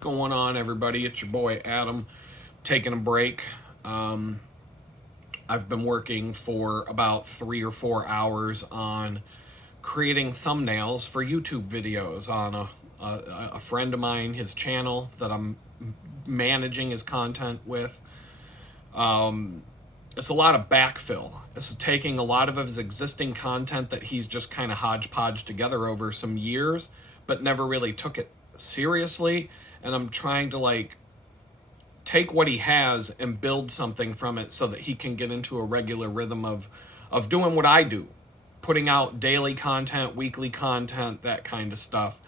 Going on, everybody? It's your boy Adam, taking a break. I've been working for about 3 or 4 hours on creating thumbnails for YouTube videos on a friend of mine, his channel that I'm managing his content with. It's a lot of backfill. This is taking a lot of his existing content that he's just kind of hodgepodge together over some years, but never really took it seriously. And I'm trying to take what he has and build something from it so that he can get into a regular rhythm of doing what I do, putting out daily content, weekly content, that kind of stuff.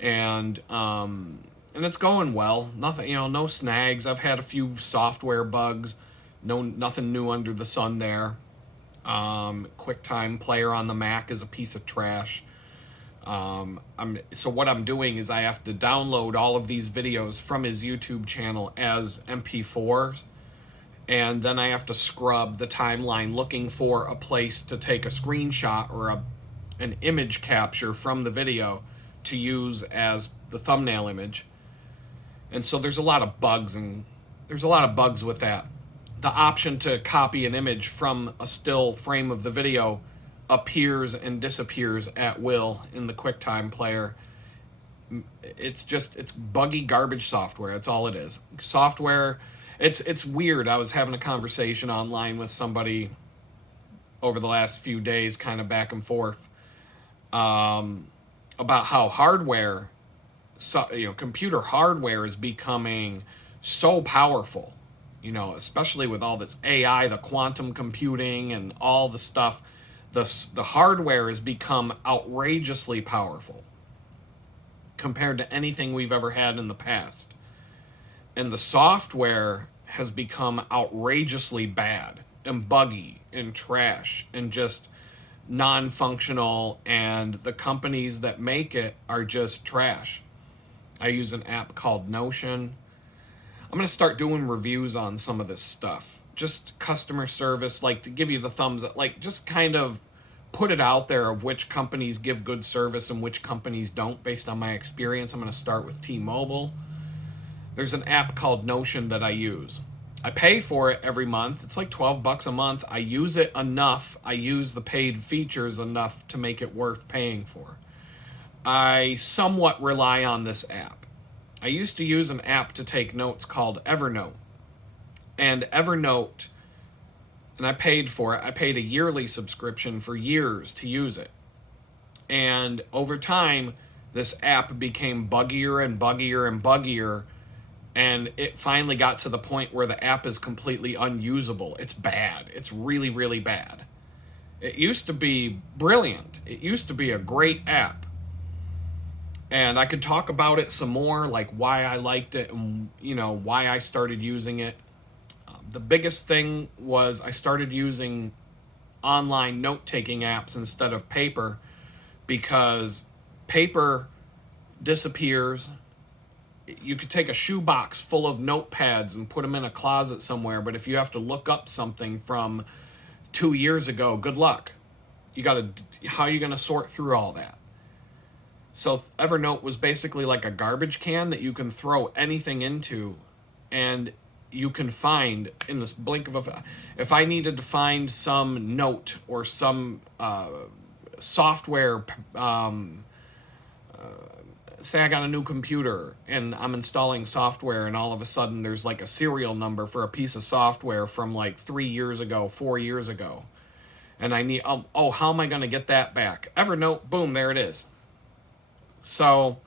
And it's going well. Nothing, no snags. I've had a few software bugs. Nothing new under the sun there. QuickTime Player on the Mac is a piece of trash. So what I'm doing is I have to download all of these videos from his YouTube channel as MP4s, and then I have to scrub the timeline looking for a place to take a screenshot or an image capture from the video to use as the thumbnail image. And so there's a lot of bugs with that. The option to copy an image from a still frame of the video appears and disappears at will in the QuickTime Player. It's buggy garbage software. That's all it is. Software. It's weird. I was having a conversation online with somebody over the last few days, kind of back and forth, about how hardware, computer hardware is becoming so powerful. Especially with all this AI, the quantum computing, and all the stuff. The hardware has become outrageously powerful compared to anything we've ever had in the past. And the software has become outrageously bad and buggy and trash and just non-functional, and the companies that make it are just trash. I use an app called Notion. I'm going to start doing reviews on some of this stuff. Just customer service, to give you the thumbs up, just kind of put it out there of which companies give good service and which companies don't based on my experience. I'm going to start with T-Mobile. There's an app called Notion that I use. I pay for it every month. It's like $12 a month. I use it enough. I use the paid features enough to make it worth paying for. I somewhat rely on this app. I used to use an app to take notes called Evernote. And Evernote, and I paid for it. I paid a yearly subscription for years to use it. And over time, this app became buggier and buggier and buggier. And it finally got to the point where the app is completely unusable. It's bad. It's really, really bad. It used to be brilliant. It used to be a great app. And I could talk about it some more, like why I liked it and, why I started using it. The biggest thing was I started using online note-taking apps instead of paper, because paper disappears. You could take a shoebox full of notepads and put them in a closet somewhere, but if you have to look up something from 2 years ago, good luck. How are you going to sort through all that? So Evernote was basically like a garbage can that you can throw anything into, and you can find in this blink of a... If I needed to find some note or some software, say I got a new computer and I'm installing software, and all of a sudden there's like a serial number for a piece of software from 3 years ago, 4 years ago. And I need, how am I going to get that back? Evernote, boom, there it is. So,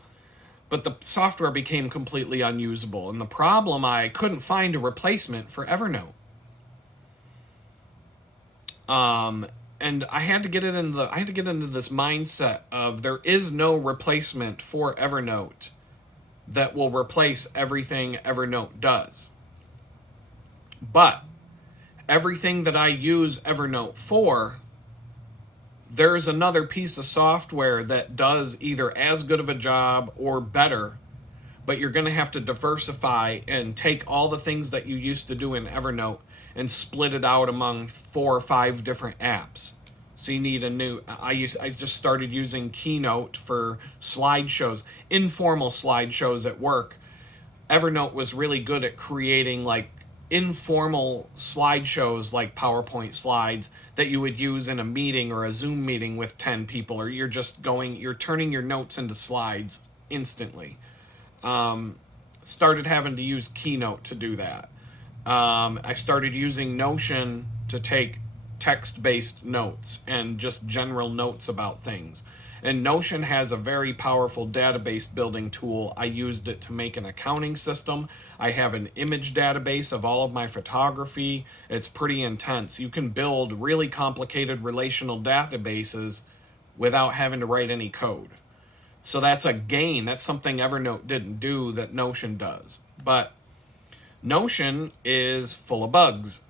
but the software became completely unusable. And the problem, I couldn't find a replacement for Evernote. And I had to get into this mindset of there is no replacement for Evernote that will replace everything Evernote does. But everything that I use Evernote for, there's another piece of software that does either as good of a job or better, but you're going to have to diversify and take all the things that you used to do in Evernote and split it out among 4 or 5 different apps. So you need a new... I just started using Keynote for slideshows, informal slideshows at work, Evernote was really good at creating like informal slideshows, like PowerPoint slides that you would use in a meeting or a Zoom meeting with 10 people, or you're turning your notes into slides instantly. Started having to use Keynote to do that. I started using Notion to take text-based notes and just general notes about things. And Notion has a very powerful database building tool. I used it to make an accounting system. I have an image database of all of my photography. It's pretty intense. You can build really complicated relational databases without having to write any code. So that's a gain. That's something Evernote didn't do that Notion does. But Notion is full of bugs.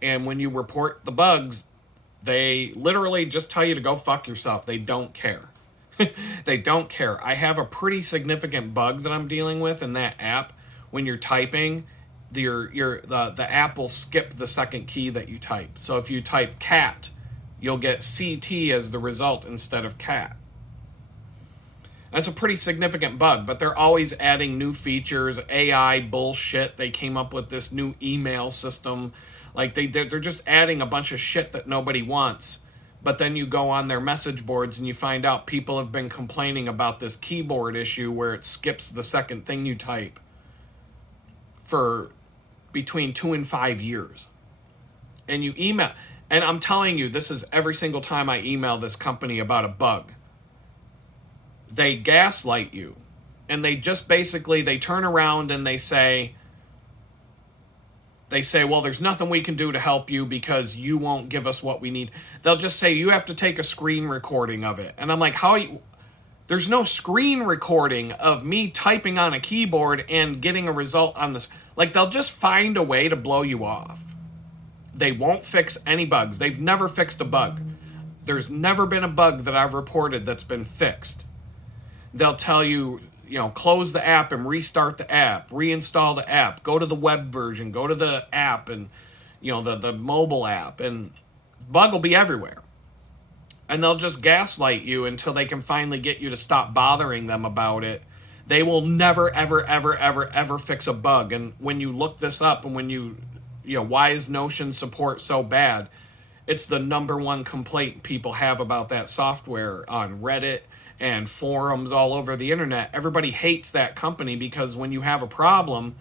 And when you report the bugs, they literally just tell you to go fuck yourself. They don't care. They don't care. I have a pretty significant bug that I'm dealing with in that app. When you're typing, the app will skip the second key that you type. So if you type cat, you'll get CT as the result instead of cat. That's a pretty significant bug, but they're always adding new features, AI bullshit. They came up with this new email system. Like they're just adding a bunch of shit that nobody wants. But then you go on their message boards and you find out people have been complaining about this keyboard issue where it skips the second thing you type for between 2 and 5 years. And you email, and I'm telling you, this is every single time I email this company about a bug. They gaslight you. And they just basically, they turn around and they say, well, there's nothing we can do to help you because you won't give us what we need. They'll just say, you have to take a screen recording of it. And I'm like, there's no screen recording of me typing on a keyboard and getting a result on this. Like, they'll just find a way to blow you off. They won't fix any bugs. They've never fixed a bug. There's never been a bug that I've reported that's been fixed. They'll tell you, close the app and restart the app, reinstall the app, go to the web version, go to the app and, the mobile app, and bug will be everywhere. And they'll just gaslight you until they can finally get you to stop bothering them about it. They will never, ever, ever, ever, ever fix a bug. And when you look this up and when why is Notion support so bad? It's the number one complaint people have about that software on Reddit and forums all over the internet. Everybody hates that company because when you have a problem,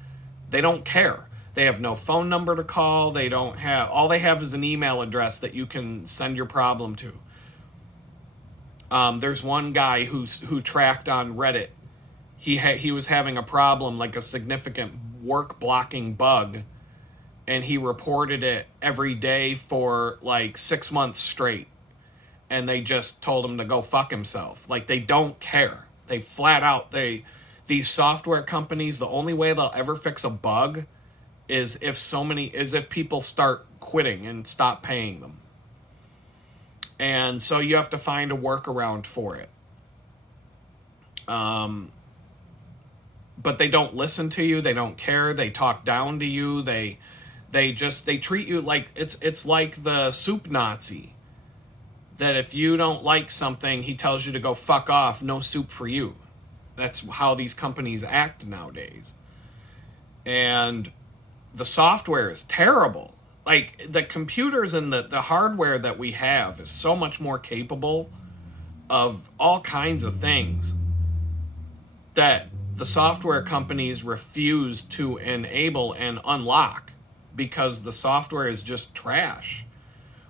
they don't care. They have no phone number to call. All they have is an email address that you can send your problem to. There's one guy who tracked on Reddit. He was having a problem, like a significant work blocking bug, and he reported it every day for like 6 months straight. And they just told him to go fuck himself. Like, they don't care. They flat out, these software companies, the only way they'll ever fix a bug is if people start quitting and stop paying them. And so you have to find a workaround for it. But they don't listen to you. They don't care. They talk down to you. They treat you like it's like the soup Nazi. That if you don't like something, he tells you to go fuck off, no soup for you. That's how these companies act nowadays. And the software is terrible. Like, the computers and the hardware that we have is so much more capable of all kinds of things that the software companies refuse to enable and unlock because the software is just trash.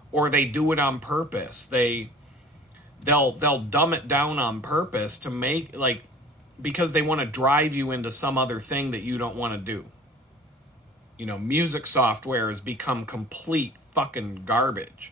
Or they do it on purpose. They'll dumb it down on purpose to make, because they want to drive you into some other thing that you don't want to do. Music software has become complete fucking garbage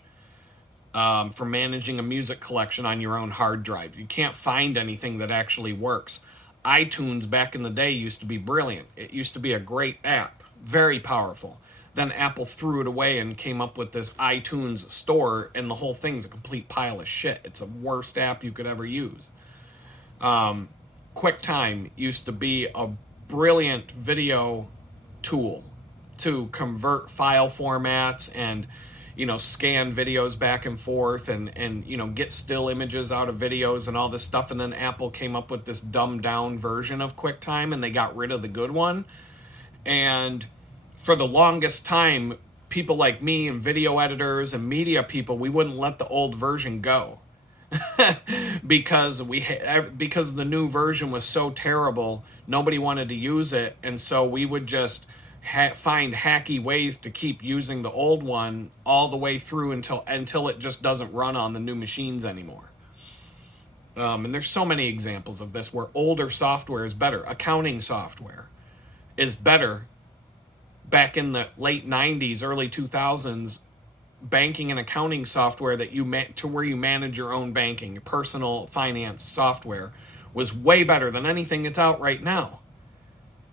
for managing a music collection on your own hard drive. You can't find anything that actually works. iTunes back in the day used to be brilliant. It used to be a great app, very powerful. Then Apple threw it away and came up with this iTunes store, and the whole thing's a complete pile of shit. It's the worst app you could ever use. QuickTime used to be a brilliant video tool to convert file formats, and scan videos back and forth and get still images out of videos and all this stuff. And then Apple came up with this dumbed down version of QuickTime, and they got rid of the good one. And for the longest time, people like me and video editors and media people, we wouldn't let the old version go. because because the new version was so terrible, nobody wanted to use it, and so we would just find hacky ways to keep using the old one all the way through until it just doesn't run on the new machines anymore. And there's so many examples of this where older software is better. Accounting software is better. Back in the late 90s, early 2000s, banking and accounting software that to where you manage your own banking, your personal finance software, was way better than anything that's out right now.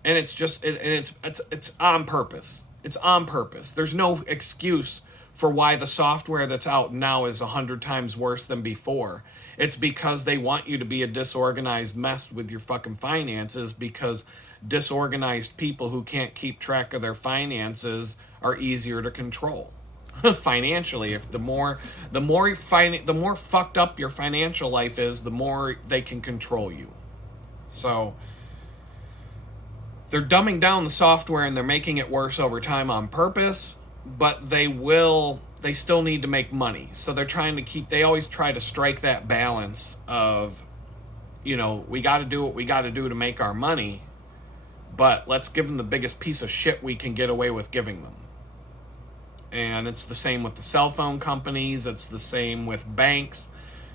And it's just it's on purpose. It's on purpose. There's no excuse for why the software that's out now is 100 times worse than before. It's because they want you to be a disorganized mess with your fucking finances, because disorganized people who can't keep track of their finances are easier to control. Financially, if the more fucked up your financial life is, the more they can control you. So they're dumbing down the software and they're making it worse over time on purpose, but they still need to make money. So they always try to strike that balance of, we got to do what we got to do to make our money, but let's give them the biggest piece of shit we can get away with giving them. And it's the same with the cell phone companies. It's the same with banks.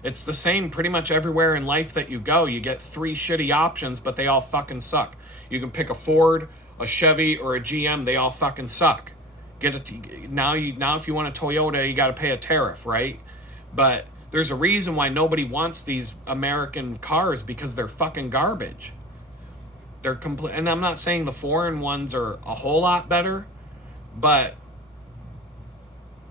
It's the same pretty much everywhere in life that you go. You get 3 shitty options, but they all fucking suck. You can pick a Ford, a Chevy, or a GM. They all fucking suck. Now if you want a Toyota, you got to pay a tariff, right? But there's a reason why nobody wants these American cars, because they're fucking garbage. They're complete. And I'm not saying the foreign ones are a whole lot better, but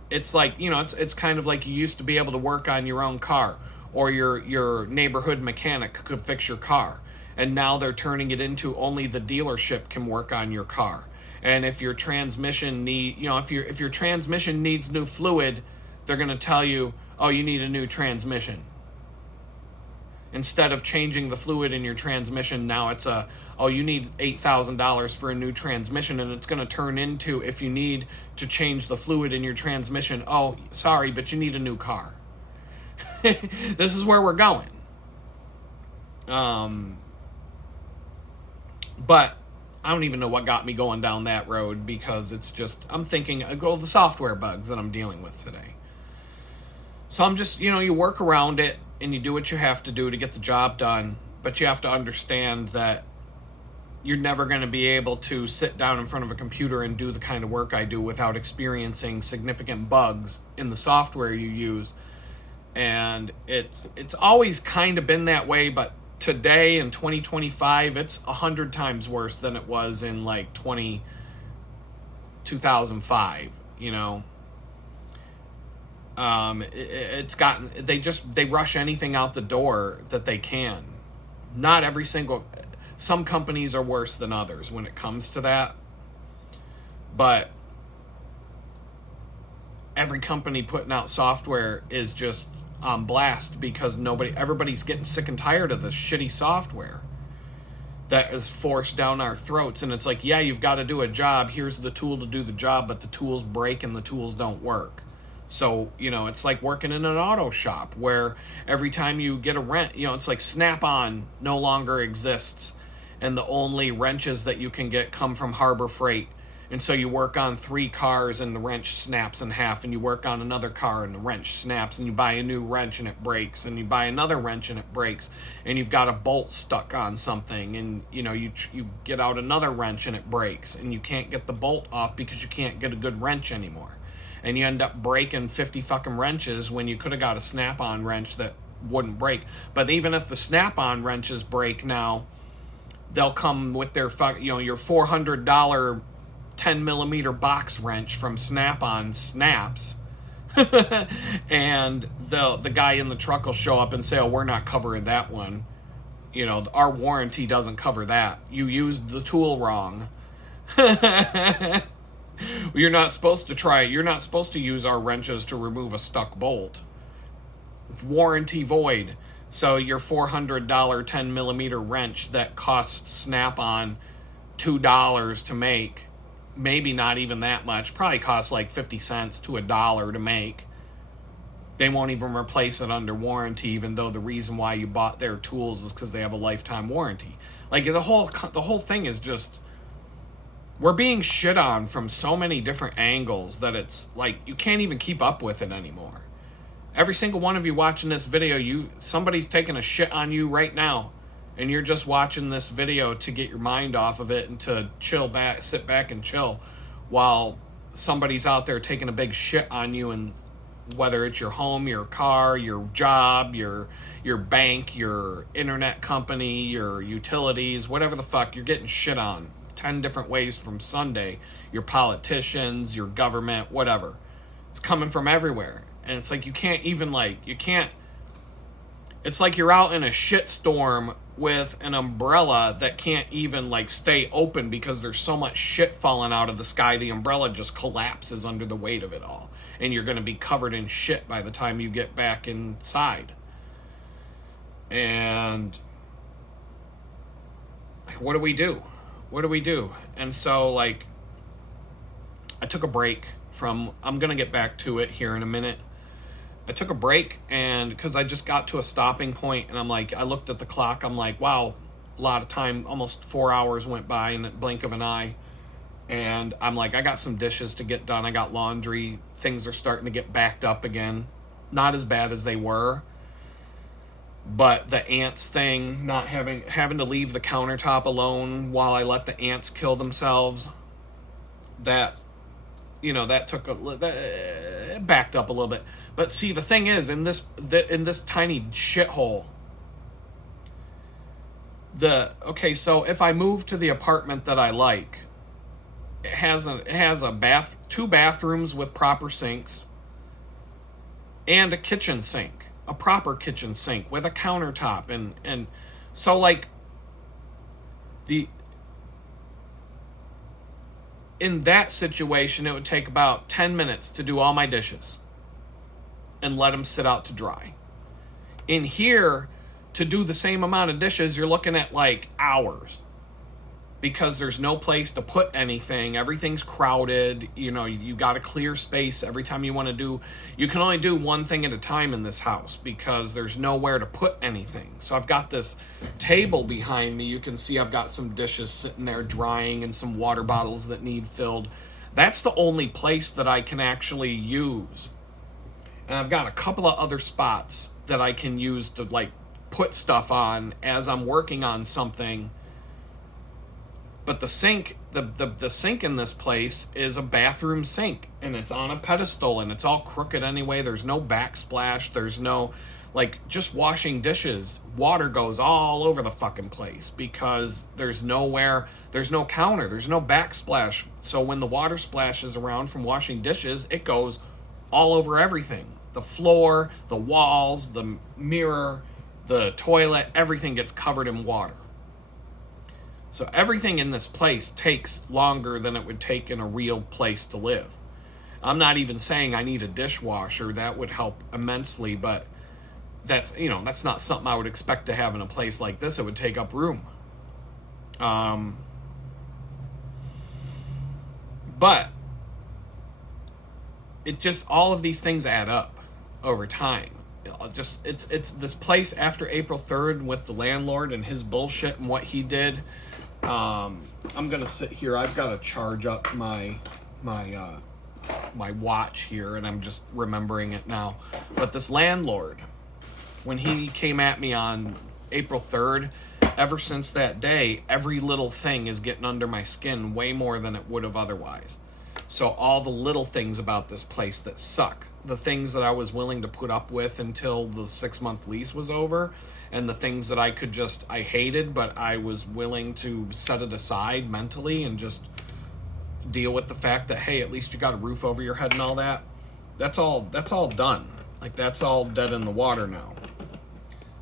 it's like, it's kind of like you used to be able to work on your own car, or your neighborhood mechanic could fix your car. And now they're turning it into only the dealership can work on your car. And if your transmission if your transmission needs new fluid, they're going to tell you, oh, you need a new transmission. Instead of changing the fluid in your transmission, now it's you need $8,000 for a new transmission, and it's going to turn into, if you need to change the fluid in your transmission, oh, sorry, but you need a new car. This is where we're going. But I don't even know what got me going down that road, because it's just, I'm thinking, the software bugs that I'm dealing with today. So I'm just, you work around it and you do what you have to do to get the job done, but you have to understand that you're never going to be able to sit down in front of a computer and do the kind of work I do without experiencing significant bugs in the software you use. And it's always kind of been that way, but today in 2025, it's 100 times worse than it was in like 2005, it's gotten, they rush anything out the door that they can. Not every single, some companies are worse than others when it comes to that, but every company putting out software is just on blast, because everybody's getting sick and tired of the shitty software that is forced down our throats. And it's like, yeah, you've got to do a job, here's the tool to do the job, but the tools break and the tools don't work. So, it's like working in an auto shop where every time you get a wrench, it's like Snap-on no longer exists, and the only wrenches that you can get come from Harbor Freight. And so you work on 3 cars and the wrench snaps in half, and you work on another car and the wrench snaps, and you buy a new wrench and it breaks, and you buy another wrench and it breaks, and you've got a bolt stuck on something, and you get out another wrench and it breaks, and you can't get the bolt off because you can't get a good wrench anymore. And you end up breaking 50 fucking wrenches when you could have got a Snap-on wrench that wouldn't break. But even if the Snap-on wrenches break now, they'll come with their your $400 10 millimeter box wrench from Snap-on snaps. And the guy in the truck will show up and say, oh, we're not covering that one. Our warranty doesn't cover that. You used the tool wrong. You're not supposed to try it. You're not supposed to use our wrenches to remove a stuck bolt. Warranty void. So your $400 10 millimeter wrench that costs Snap-on $2 to make, maybe not even that much, probably costs like 50 cents to $1 to make. They won't even replace it under warranty, even though the reason why you bought their tools is because they have a lifetime warranty. Like the whole thing is just, we're being shit on from so many different angles that it's like you can't even keep up with it anymore. Every single one of you watching this video, somebody's taking a shit on you right now, and you're just watching this video to get your mind off of it and to sit back and chill, while somebody's out there taking a big shit on you, and whether it's your home, your car, your job, your bank, your internet company, your utilities, whatever the fuck, you're getting shit on 10 different ways from Sunday. Your politicians, your government, whatever. It's coming from everywhere. And it's like it's like you're out in a shit storm with an umbrella that can't even like stay open because there's so much shit falling out of the sky. The umbrella just collapses under the weight of it all. And you're going to be covered in shit by the time you get back inside. And like, what do we do? What do we do? And so like, I took a break from, I'm going to get back to it here in a minute. I took a break, and because I just got to a stopping point, and I'm like, I looked at the clock, I'm like, wow, a lot of time, almost 4 hours went by in the blink of an eye. And I'm like, I got some dishes to get done. I got laundry. Things are starting to get backed up again. Not as bad as they were. But the ants thing, not having to leave the countertop alone while I let the ants kill themselves, that it backed up a little bit. But see, the thing is, in this tiny shithole, so if I move to the apartment that I like, it has a two bathrooms with proper sinks, and a kitchen sink, a proper kitchen sink with a countertop, and so like in that situation, it would take about 10 minutes to do all my dishes and let them sit out to dry. In here, to do the same amount of dishes, you're looking at like hours, because there's no place to put anything. Everything's crowded. You got to clear space every time you want to do. You can only do one thing at a time in this house because there's nowhere to put anything. So I've got this table behind me. You can see I've got some dishes sitting there drying and some water bottles that need filled. That's the only place that I can actually use. And I've got a couple of other spots that I can use to like put stuff on as I'm working on something. But the sink, the sink in this place is a bathroom sink, and it's on a pedestal, and it's all crooked anyway. There's no backsplash. There's no, like, just washing dishes. Water goes all over the fucking place because there's no counter. There's no backsplash. So when the water splashes around from washing dishes, it goes all over everything. The floor, the walls, the mirror, the toilet, everything gets covered in water. So everything in this place takes longer than it would take in a real place to live. I'm not even saying I need a dishwasher. That would help immensely, but that's not something I would expect to have in a place like this. It would take up room. But it just, all of these things add up over time. It's this place after April 3rd with the landlord and his bullshit and what he did. I'm gonna sit here. I've got to charge up my watch here, and I'm just remembering it now. But this landlord, when he came at me on April 3rd, ever since that day, every little thing is getting under my skin way more than it would have otherwise. So all the little things about this place that suck, the things that I was willing to put up with until the 6-month lease was over, and the things that I hated, but I was willing to set it aside mentally and just deal with the fact that, hey, at least you got a roof over your head and all that. That's all done. Like, that's all dead in the water now.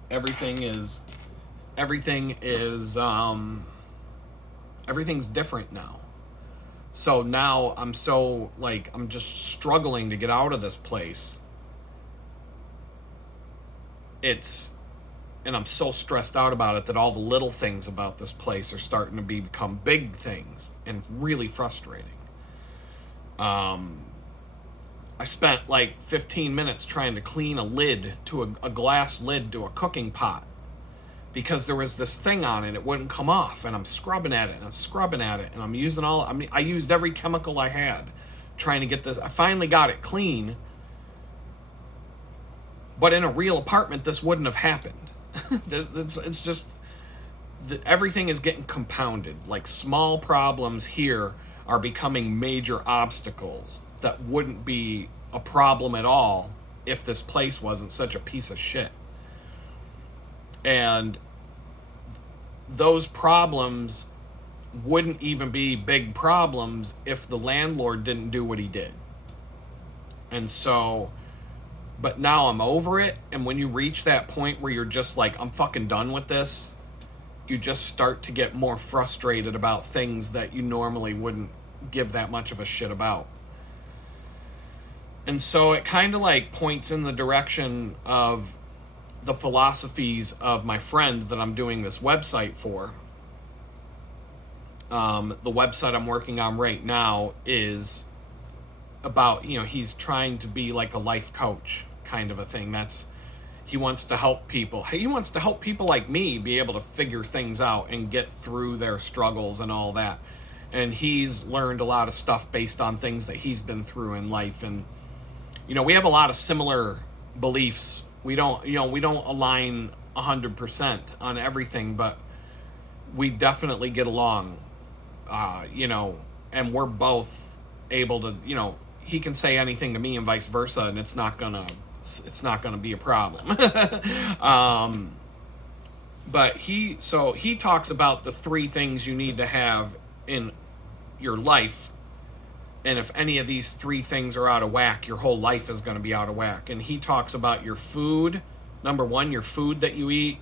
Everything's different now. So now I'm so, like, I'm just struggling to get out of this place. And I'm so stressed out about it that all the little things about this place are starting to become big things and really frustrating. I spent like 15 minutes trying to clean a lid to a glass lid to a cooking pot because there was this thing on it. It wouldn't come off, and I'm scrubbing at it, and I'm scrubbing at it, and I'm using I used every chemical I had trying to get this. I finally got it clean, but in a real apartment, this wouldn't have happened. It's just, everything is getting compounded. Like, small problems here are becoming major obstacles that wouldn't be a problem at all if this place wasn't such a piece of shit. And those problems wouldn't even be big problems if the landlord didn't do what he did. And so, but now I'm over it. And when you reach that point where you're just like, I'm fucking done with this, you just start to get more frustrated about things that you normally wouldn't give that much of a shit about. And so it kind of like points in the direction of the philosophies of my friend that I'm doing this website for. The website I'm working on right now is about, he's trying to be like a life coach kind of a thing. He wants to help people. He wants to help people like me be able to figure things out and get through their struggles and all that. And he's learned a lot of stuff based on things that he's been through in life. And, we have a lot of similar beliefs. We don't align 100% on everything, but we definitely get along, and we're both able to, he can say anything to me and vice versa, and it's not gonna be a problem. But he talks about the 3 things you need to have in your life. And if any of these 3 things are out of whack, your whole life is going to be out of whack. And he talks about your food. Number 1, your food that you eat,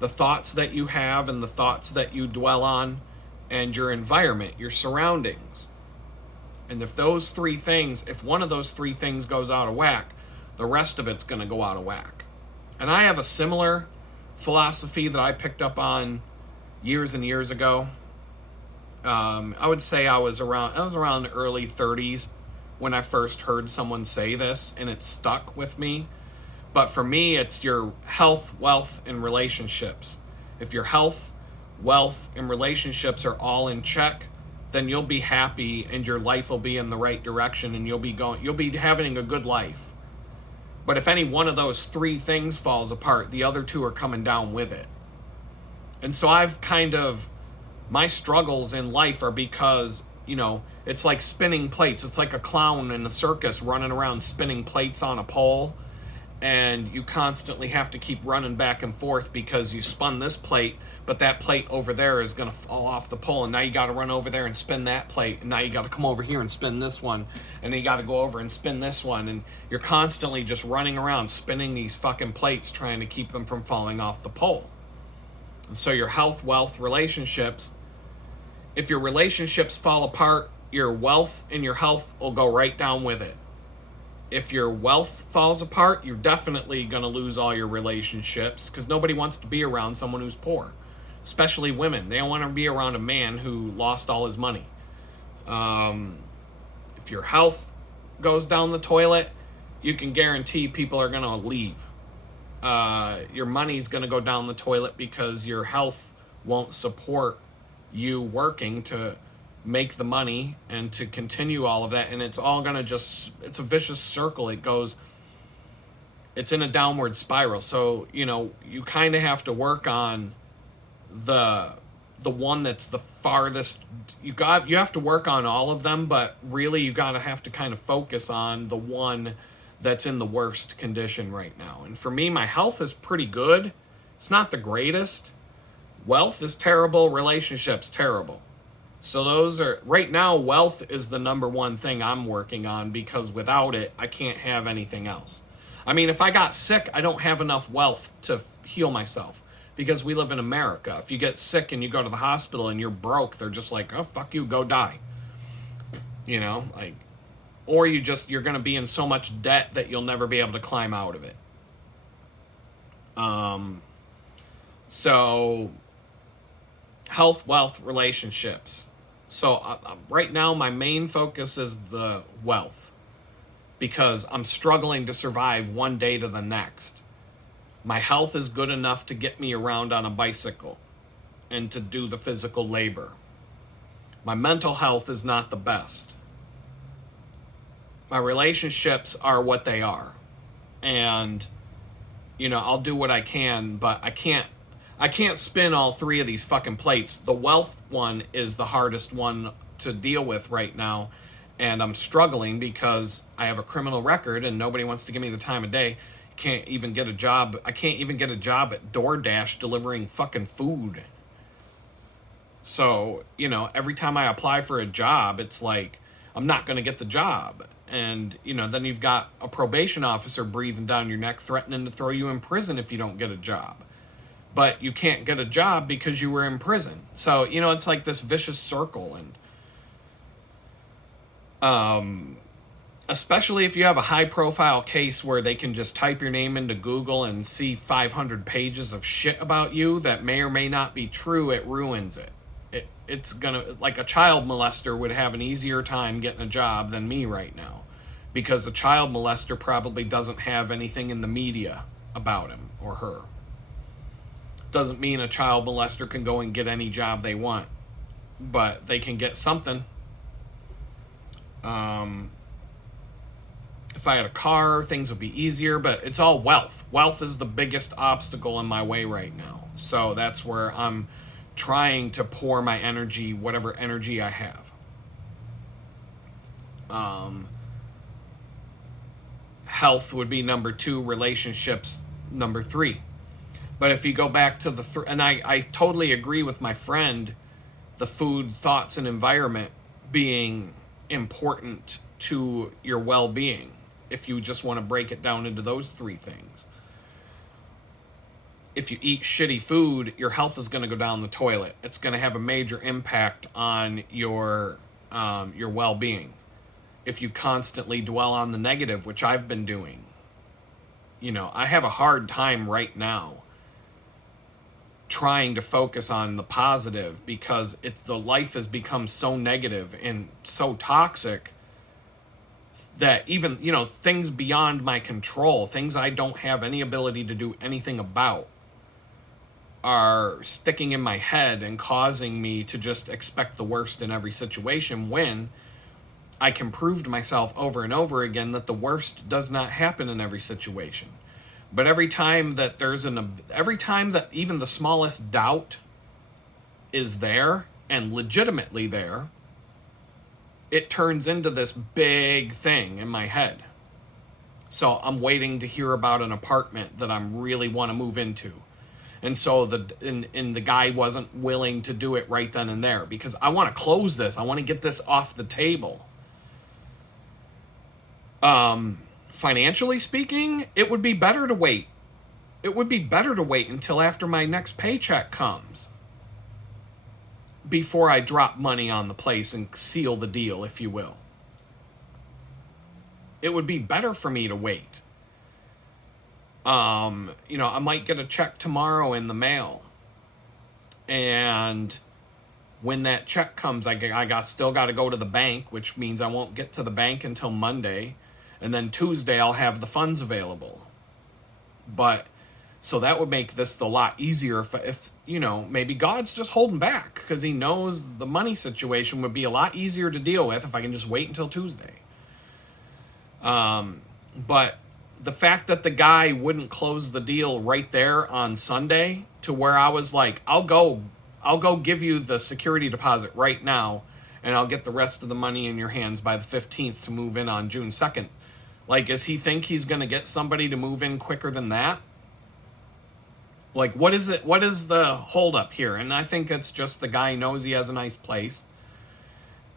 the thoughts that you have and the thoughts that you dwell on, and your environment, your surroundings. And if one of those 3 things goes out of whack, the rest of it's going to go out of whack. And I have a similar philosophy that I picked up on years and years ago. I would say I was around early 30s when I first heard someone say this, and it stuck with me. But for me, it's your health, wealth, and relationships. If your health, wealth, and relationships are all in check, then you'll be happy and your life will be in the right direction, and you'll be having a good life. But if any one of those 3 things falls apart, the other 2 are coming down with it. And so my struggles in life are because, it's like spinning plates. It's like a clown in a circus running around spinning plates on a pole. And you constantly have to keep running back and forth because you spun this plate, but that plate over there is going to fall off the pole. And now you got to run over there and spin that plate. And now you got to come over here and spin this one. And then you got to go over and spin this one. And you're constantly just running around spinning these fucking plates trying to keep them from falling off the pole. And so your health, wealth, relationships, if your relationships fall apart, your wealth and your health will go right down with it. If your wealth falls apart, you're definitely going to lose all your relationships because nobody wants to be around someone who's poor, especially women. They don't want to be around a man who lost all his money. If your health goes down the toilet, you can guarantee people are going to leave. Your money's going to go down the toilet because your health won't support you working to make the money and to continue all of that, and it's all gonna it's a vicious circle. It's in a downward spiral. So you kind of have to work on the one that's the farthest. You have to work on all of them, but really you gotta have to kind of focus on the one that's in the worst condition right now. And for me, my health is pretty good. It's not the greatest. Wealth is terrible, relationships terrible. So those are, right now, wealth is the number 1 thing I'm working on because without it, I can't have anything else. I mean, if I got sick, I don't have enough wealth to heal myself because we live in America. If you get sick and you go to the hospital and you're broke, they're just like, oh, fuck you, go die. you know, like, or you're going to be in so much debt that you'll never be able to climb out of it. So health, wealth, relationships. So right now my main focus is the wealth, because I'm struggling to survive one day to the next. My health is good enough to get me around on a bicycle and to do the physical labor. My mental health is not the best. My relationships are what they are. And, you know, I'll do what I can, but I can't spin all three of these fucking plates. The wealth one is the hardest one to deal with right now. And I'm struggling because I have a criminal record and nobody wants to give me the time of day. Can't even get a job. I can't even get a job at DoorDash delivering fucking food. So, you know, every time I apply for a job, it's like, I'm not going to get the job. And, you know, then you've got a probation officer breathing down your neck, threatening to throw you in prison if you don't get a job. But you can't get a job because you were in prison. So, you know, it's like this vicious circle. And, especially if you have a high profile case where they can just type your name into Google and see 500 pages of shit about you that may or may not be true, it ruins it. It's gonna, like, a child molester would have an easier time getting a job than me right now, because a child molester probably doesn't have anything in the media about him or her. Doesn't mean a child molester can go and get any job they want, but they can get something. If I had a car, things would be easier, but it's all wealth. Wealth is the biggest obstacle in my way right now. So that's where I'm trying to pour my energy, whatever energy I have. Health would be number 2, relationships number 3. But if you go back to the and I totally agree with my friend, the food, thoughts, and environment being important to your well-being, if you just want to break it down into those 3 things. If you eat shitty food, your health is going to go down the toilet. It's going to have a major impact on your well-being. If you constantly dwell on the negative, which I've been doing, you know, I have a hard time right now trying to focus on the positive, because the life has become so negative and so toxic that even, you know, things beyond my control, things I don't have any ability to do anything about, are sticking in my head and causing me to just expect the worst in every situation, when I can prove to myself over and over again that the worst does not happen in every situation. But every time that every time that even the smallest doubt is there, and legitimately there, it turns into this big thing in my head. So I'm waiting to hear about an apartment that I really want to move into. And so the guy wasn't willing to do it right then and there, because I want to close this. I want to get this off the table. Financially speaking, it would be better to wait. It would be better to wait until after my next paycheck comes before I drop money on the place and seal the deal, if you will. It would be better for me to wait. You know, I might get a check tomorrow in the mail, and when that check comes, I still got to go to the bank, which means I won't get to the bank until Monday, and then Tuesday I'll have the funds available. But so that would make this a lot easier if you know, maybe God's just holding back because he knows the money situation would be a lot easier to deal with if I can just wait until Tuesday. But the fact that the guy wouldn't close the deal right there on Sunday, to where I was like, I'll go give you the security deposit right now, and I'll get the rest of the money in your hands by the 15th to move in on June 2nd. Like, does he think he's going to get somebody to move in quicker than that? Like, what is it? What is the holdup here? And I think it's just the guy knows he has a nice place,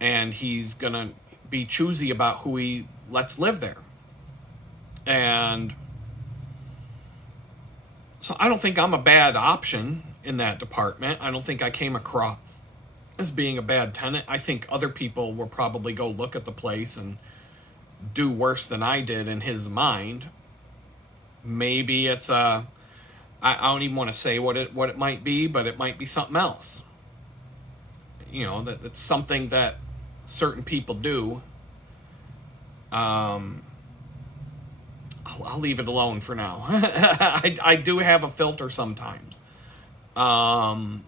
and he's going to be choosy about who he lets live there. And so I don't think I'm a bad option in that department. I don't think I came across as being a bad tenant. I think other people will probably go look at the place and do worse than I did in his mind. Maybe it's I don't even want to say what it might be, but it might be something else. You know, that's something that certain people do. I'll leave it alone for now. I do have a filter sometimes. I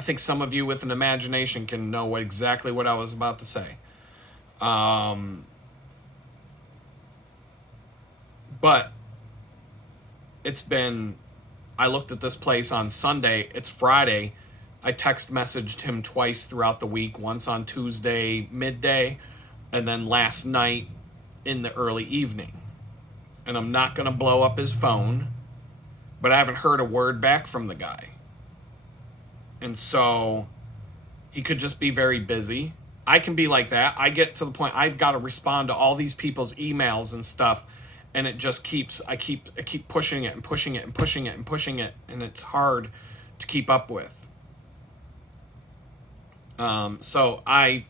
think some of you with an imagination can know exactly what I was about to say. But it's been, I looked at this place on Sunday. It's Friday. I text messaged him twice throughout the week, once on Tuesday midday, and then last night in the early evening. And I'm not going to blow up his phone, but I haven't heard a word back from the guy. And so he could just be very busy. I can be like that. I get to the point I've got to respond to all these people's emails and stuff, and it just keeps I keep pushing it and pushing it and pushing it and pushing it, and it's hard to keep up with. So I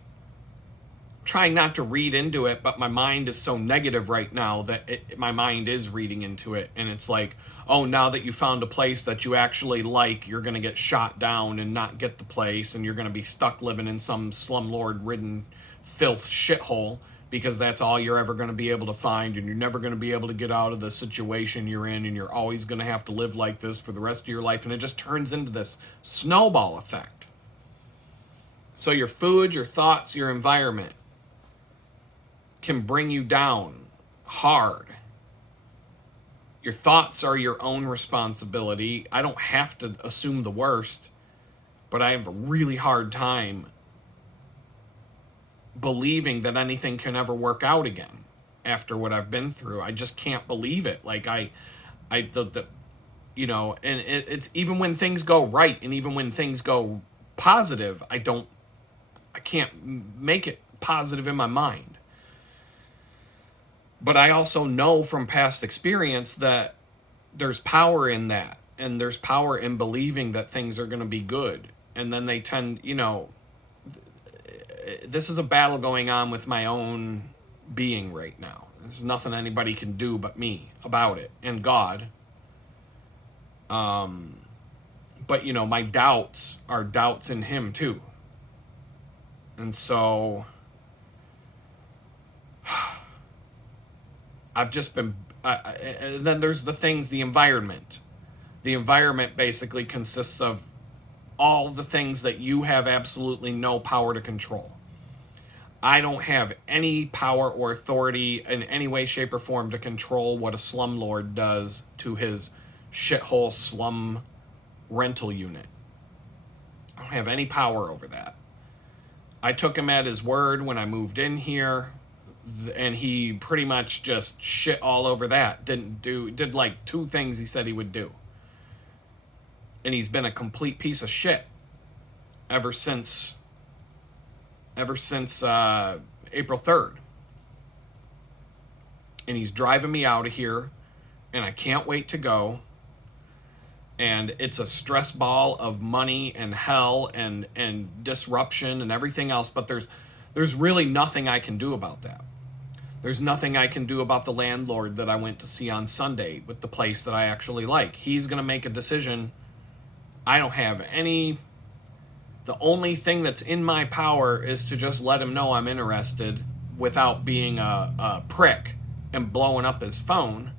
trying not to read into it, but my mind is so negative right now that my mind is reading into it, and it's like, oh, now that you found a place that you actually like, you're going to get shot down and not get the place, and you're going to be stuck living in some slumlord-ridden filth shithole because that's all you're ever going to be able to find, and you're never going to be able to get out of the situation you're in, and you're always going to have to live like this for the rest of your life, and it just turns into this snowball effect. So your food, your thoughts, your environment can bring you down hard. Your thoughts are your own responsibility. I don't have to assume the worst, but I have a really hard time believing that anything can ever work out again after what I've been through. I just can't believe it. Like you know, and it's even when things go right and even when things go positive, I can't make it positive in my mind. But I also know from past experience that there's power in that. And there's power in believing that things are going to be good. And then they tend, you know, this is a battle going on with my own being right now. There's nothing anybody can do but me about it. And God. But, you know, my doubts are doubts in Him too. And so I've just been, and then there's the things, the environment. The environment basically consists of all the things that you have absolutely no power to control. I don't have any power or authority in any way, shape, or form to control what a slumlord does to his shithole slum rental unit. I don't have any power over that. I took him at his word when I moved in here, and he pretty much just shit all over that. Did like 2 things he said he would do. And he's been a complete piece of shit ever since April 3rd. And he's driving me out of here, and I can't wait to go. And it's a stress ball of money and hell and disruption and everything else, but there's really nothing I can do about that. There's nothing I can do about the landlord that I went to see on Sunday with the place that I actually like. He's going to make a decision. I don't have any. The only thing that's in my power is to just let him know I'm interested without being a prick and blowing up his phone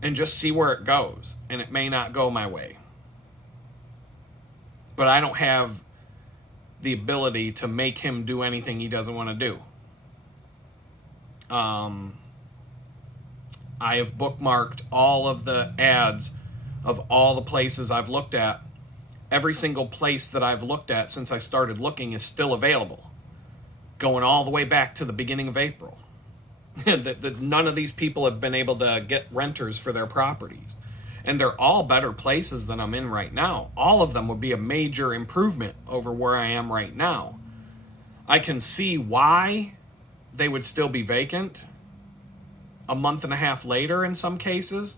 and just see where it goes. And it may not go my way. But I don't have the ability to make him do anything he doesn't want to do. I have bookmarked all of the ads of all the places I've looked at. Every single place that I've looked at since I started looking is still available, going all the way back to the beginning of April. None of these people have been able to get renters for their properties. And they're all better places than I'm in right now. All of them would be a major improvement over where I am right now. I can see why they would still be vacant a month and a half later in some cases.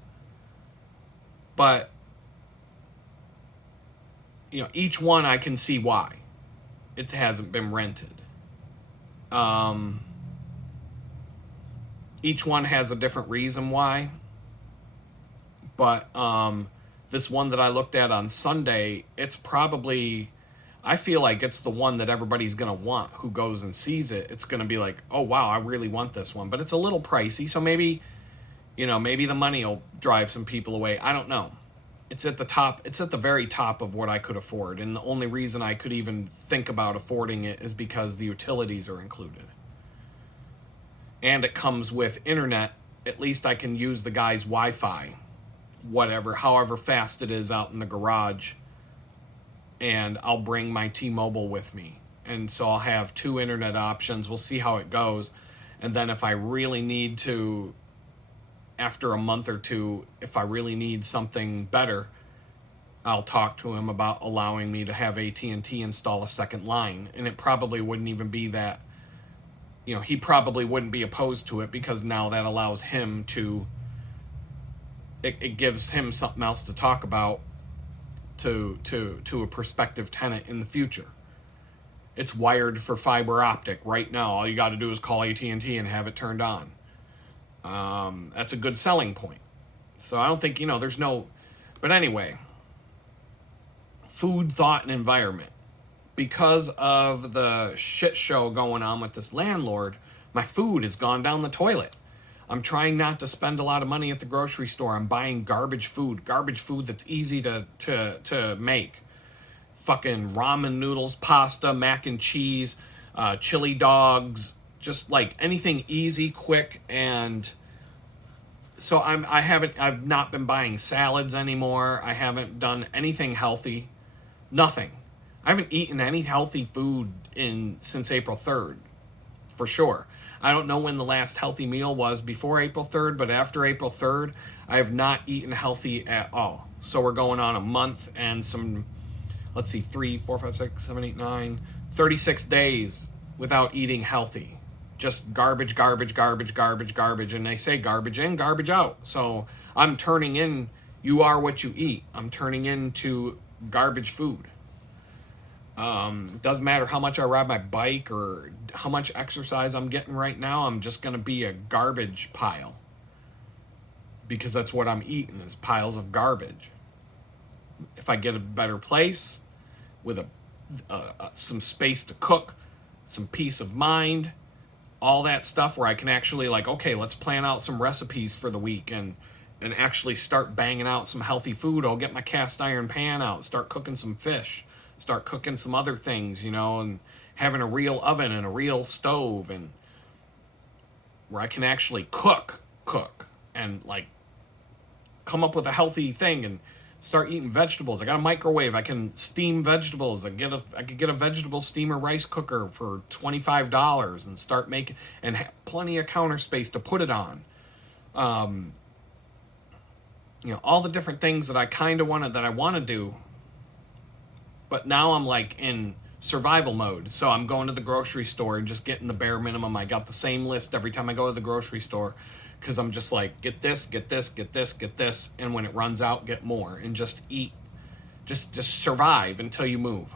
But, each one I can see why it hasn't been rented. Each one has a different reason why. But this one that I looked at on Sunday, it's probably, I feel like it's the one that everybody's going to want who goes and sees it. It's going to be like, oh, wow, I really want this one. But it's a little pricey, so maybe, maybe the money will drive some people away. I don't know. It's at the top. It's at the very top of what I could afford. And the only reason I could even think about affording it is because the utilities are included. And it comes with internet. At least I can use the guy's Wi-Fi, however fast it is out in the garage. And I'll bring my T-Mobile with me. And so I'll have 2 internet options. We'll see how it goes. And then if I really need to, after a month or two, if I really need something better, I'll talk to him about allowing me to have AT&T install a second line. And it probably wouldn't even be that, he probably wouldn't be opposed to it, because now that allows him to, it gives him something else to talk about to a prospective tenant in the future. It's wired for fiber optic right now. All you got to do is call AT&T and have it turned on. That's a good selling point. So I don't think, there's no... But anyway, food, thought, and environment. Because of the shit show going on with this landlord, my food has gone down the toilet. I'm trying not to spend a lot of money at the grocery store. I'm buying garbage food that's easy to make. Fucking ramen noodles, pasta, mac and cheese, chili dogs, just like anything easy, quick, and so I've not been buying salads anymore. I haven't done anything healthy. Nothing. I haven't eaten any healthy food since April 3rd, for sure. I don't know when the last healthy meal was before April 3rd, but after April 3rd, I have not eaten healthy at all. So we're going on a month and some, 3, 4, 5, 6, 7, 8, 9, 36 days without eating healthy. Just garbage. And they say garbage in, garbage out. So I'm turning in, you are what you eat. I'm turning into garbage food. Doesn't matter how much I ride my bike or how much exercise I'm getting right now. I'm just going to be a garbage pile, because that's what I'm eating, is piles of garbage. If I get a better place with some space to cook, some peace of mind, all that stuff where I can actually okay, let's plan out some recipes for the week and actually start banging out some healthy food. I'll get my cast iron pan out, start cooking some fish, start cooking some other things, and having a real oven and a real stove, and where I can actually cook and come up with a healthy thing and start eating vegetables. I got a microwave. I can steam vegetables. I could get a vegetable steamer rice cooker for $25 and start making, and have plenty of counter space to put it on. All the different things that I want to do. But now I'm in survival mode. So I'm going to the grocery store and just getting the bare minimum. I got the same list every time I go to the grocery store, because I'm just get this. And when it runs out, get more, and just eat. Just survive until you move.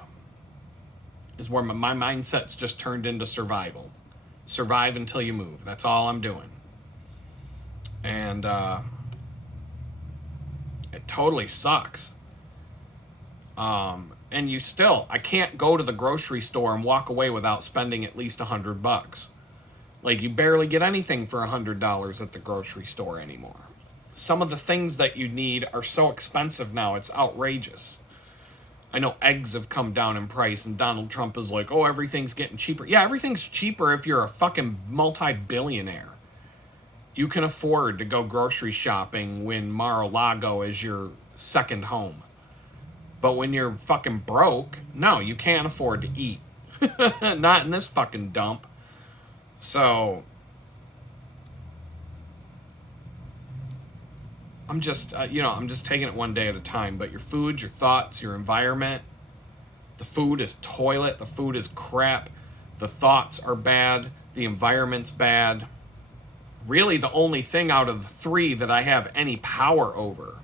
Is where my mindset's just turned into survival. Survive until you move. That's all I'm doing. And it totally sucks. And I can't go to the grocery store and walk away without spending at least $100. You barely get anything for $100 at the grocery store anymore. Some of the things that you need are so expensive now, it's outrageous. I know eggs have come down in price, and Donald Trump is oh, everything's getting cheaper. Yeah, everything's cheaper if you're a fucking multi-billionaire. You can afford to go grocery shopping when Mar-a-Lago is your second home. But when you're fucking broke, no, you can't afford to eat. Not in this fucking dump. So I'm just, I'm just taking it one day at a time. But your food, your thoughts, your environment, the food is toilet, the food is crap, the thoughts are bad, the environment's bad. Really, the only thing out of the 3 that I have any power over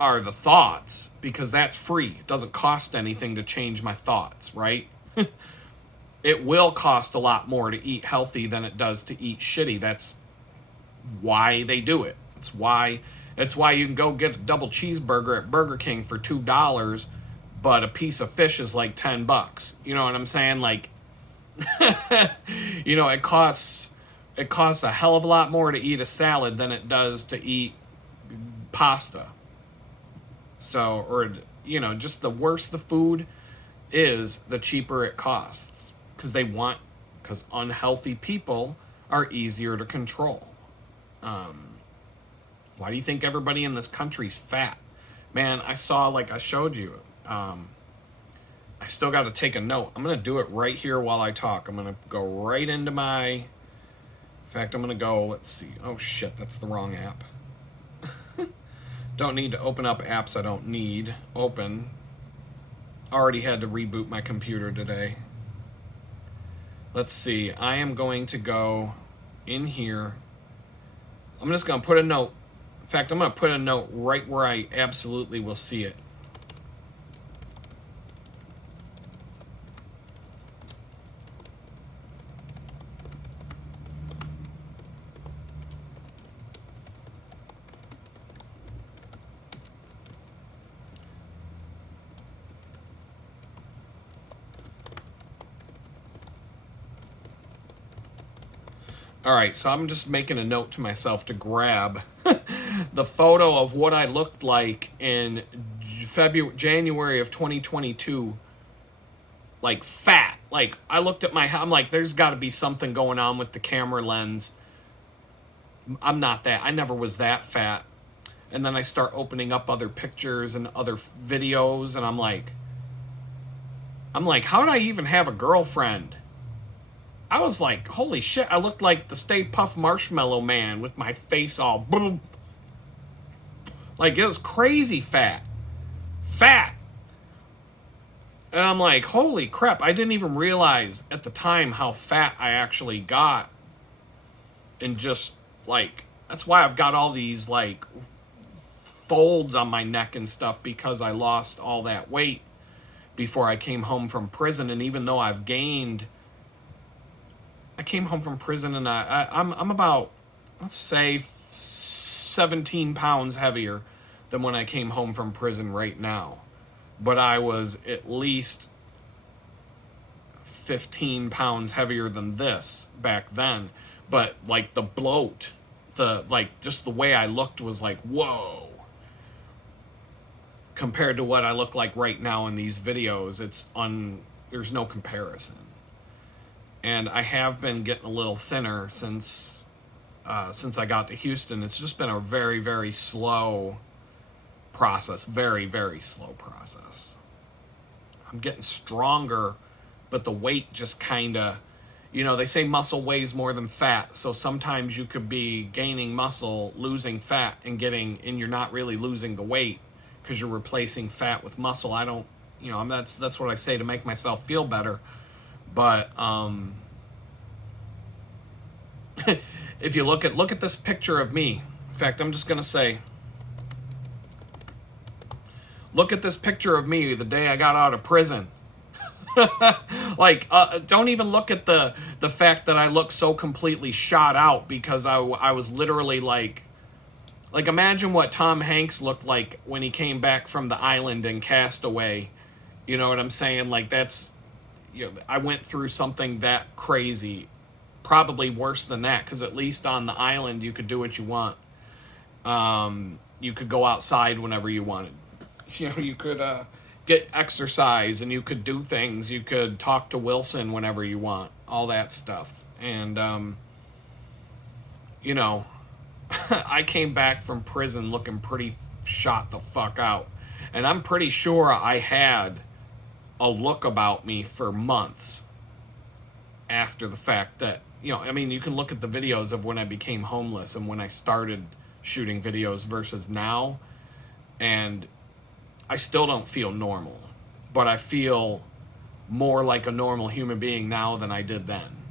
are the thoughts, because that's free. It doesn't cost anything to change my thoughts, right? It will cost a lot more to eat healthy than it does to eat shitty. That's why they do it. It's why you can go get a double cheeseburger at Burger King for $2, but a piece of fish is like $10. You know what I'm saying? Like, it costs a hell of a lot more to eat a salad than it does to eat pasta. So, or just the worse the food is, the cheaper it costs, because unhealthy people are easier to control. Why do you think everybody in this country's fat? Man, I saw, like I showed you, I still got to take a note. I'm going to do it right here while I talk. I'm going to go right into in fact, I'm going to go, let's see. Oh shit, that's the wrong app. Don't need to open up apps I don't need. Open. Already had to reboot my computer today. Let's see. I am going to go in here. I'm just going to put a note. In fact, I'm going to put a note right where I absolutely will see it. All right, so I'm just making a note to myself to grab the photo of what I looked like in January of 2022, like fat. Like, I looked at I'm like, there's got to be something going on with the camera lens. I'm not that. I never was that fat. And then I start opening up other pictures and other videos, and I'm like, how did I even have a girlfriend? I was like, holy shit, I looked like the Stay Puft Marshmallow Man with my face all boom. Like, it was crazy fat. And I'm like, holy crap, I didn't even realize at the time how fat I actually got. And just, like, that's why I've got all these, like, folds on my neck and stuff, because I lost all that weight before I came home from prison. And even though I've gained... I came home from prison and I'm about, let's say, 17 pounds heavier than when I came home from prison right now. But I was at least 15 pounds heavier than this back then. But, like, the bloat, just the way I looked was like, whoa. Compared to what I look like right now in these videos, there's no comparison. And I have been getting a little thinner since I got to Houston. It's just been a very, very slow process. Very, very slow process. I'm getting stronger, but the weight just kind of, they say muscle weighs more than fat. So sometimes you could be gaining muscle, losing fat, and you're not really losing the weight because you're replacing fat with muscle. That's what I say to make myself feel better. But if you look at this picture of me, in fact, I'm just gonna say, look at this picture of me the day I got out of prison. Like, don't even look at the fact that I look so completely shot out, because I was literally like imagine what Tom Hanks looked like when he came back from the island in Castaway. You know what I'm saying? Like, that's. I went through something that crazy, probably worse than that, because at least on the island you could do what you want. You could go outside whenever you wanted. You could get exercise, and you could do things. You could talk to Wilson whenever you want, all that stuff. And I came back from prison looking pretty shot the fuck out, and I'm pretty sure I had a look about me for months after the fact that, you can look at the videos of when I became homeless and when I started shooting videos versus now, and I still don't feel normal, but I feel more like a normal human being now than I did then.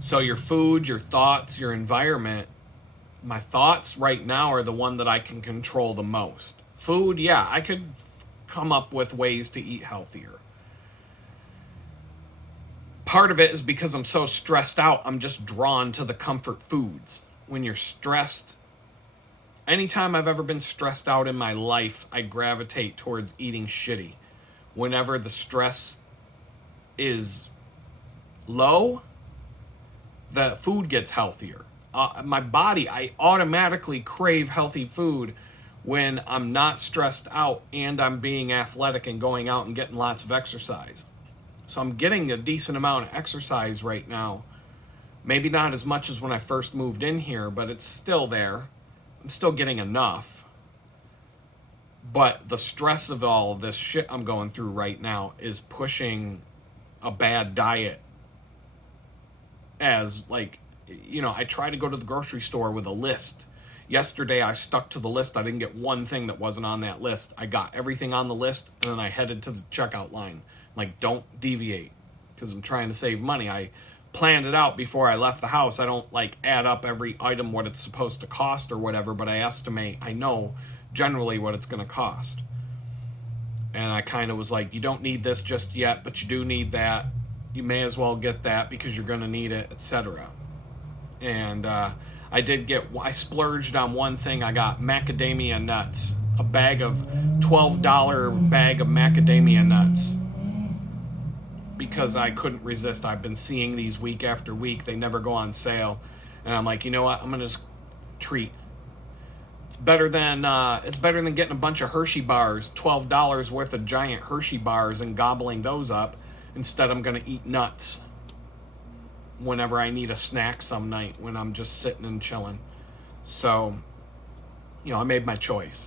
So your food, your thoughts, your environment My thoughts right now are the one that I can control the most. Food, yeah, I could come up with ways to eat healthier. Part of it is because I'm so stressed out, I'm just drawn to the comfort foods. When you're stressed, anytime I've ever been stressed out in my life, I gravitate towards eating shitty. Whenever the stress is low, the food gets healthier. My body, I automatically crave healthy food when I'm not stressed out and I'm being athletic and going out and getting lots of exercise. So I'm getting a decent amount of exercise right now. Maybe not as much as when I first moved in here, but it's still there. I'm still getting enough. But the stress of all this shit I'm going through right now is pushing a bad diet as, like, you know, I try to go to the grocery store with a list. Yesterday I stuck to the list. I didn't get one thing that wasn't on that list. I got everything on the list, and then I headed to the checkout line. Like, don't deviate, because I'm trying to save money. I planned it out before I left the house. I don't, like, add up every item what it's supposed to cost or whatever, but I estimate, I know generally what it's going to cost. And I kind of was like, you don't need this just yet, but you do need that. You may as well get that because you're going to need it, etc. And I splurged on one thing. I got macadamia nuts, a bag of $12 bag of macadamia nuts, because I couldn't resist. I've been seeing these week after week. They never go on sale. And I'm like, you know what? I'm going to just treat. It's better than getting a bunch of Hershey bars, $12 worth of giant Hershey bars, and gobbling those up. Instead, I'm going to eat nuts whenever I need a snack some night when I'm just sitting and chilling. So, you know, I made my choice.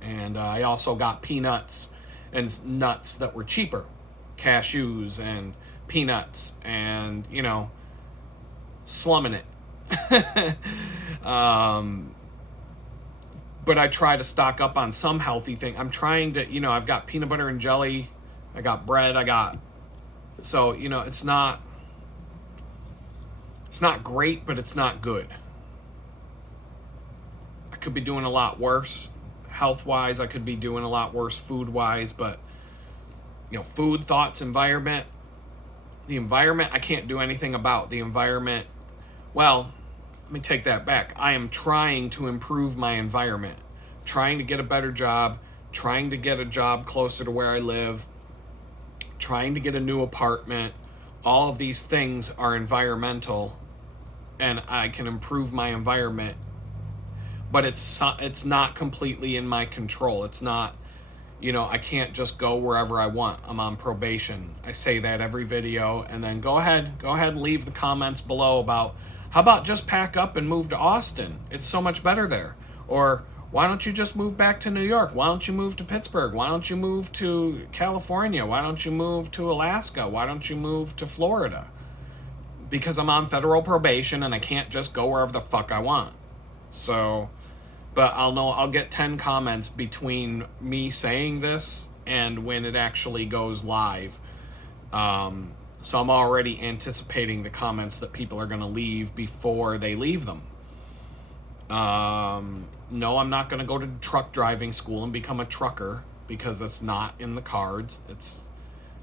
And I also got peanuts and nuts that were cheaper. Cashews and peanuts and, you know, slumming it. But I try to stock up on some healthy thing. I'm trying to, you know, I've got peanut butter and jelly. I got bread. So, you know, it's not great, but it's not good. I could be doing a lot worse health-wise. I could be doing a lot worse food-wise, but, you know, food, thoughts, environment. The environment, I can't do anything about. The environment, well, let me take that back. I am trying to improve my environment, trying to get a better job, trying to get a job closer to where I live, trying to get a new apartment. All of these things are environmental, and I can improve my environment, but it's not completely in my control. It's not, you know, I can't just go wherever I want. I'm on probation. I say that every video, and then go ahead and leave the comments below about, how about just pack up and move to Austin? It's so much better there. Or, why don't you just move back to New York? Why don't you move to Pittsburgh? Why don't you move to California? Why don't you move to Alaska? Why don't you move to Florida? Because I'm on federal probation and I can't just go wherever the fuck I want. So, but I'll get 10 comments between me saying this and when it actually goes live. So I'm already anticipating the comments that people are going to leave before they leave them. No, I'm not going to go to truck driving school and become a trucker, because that's not in the cards.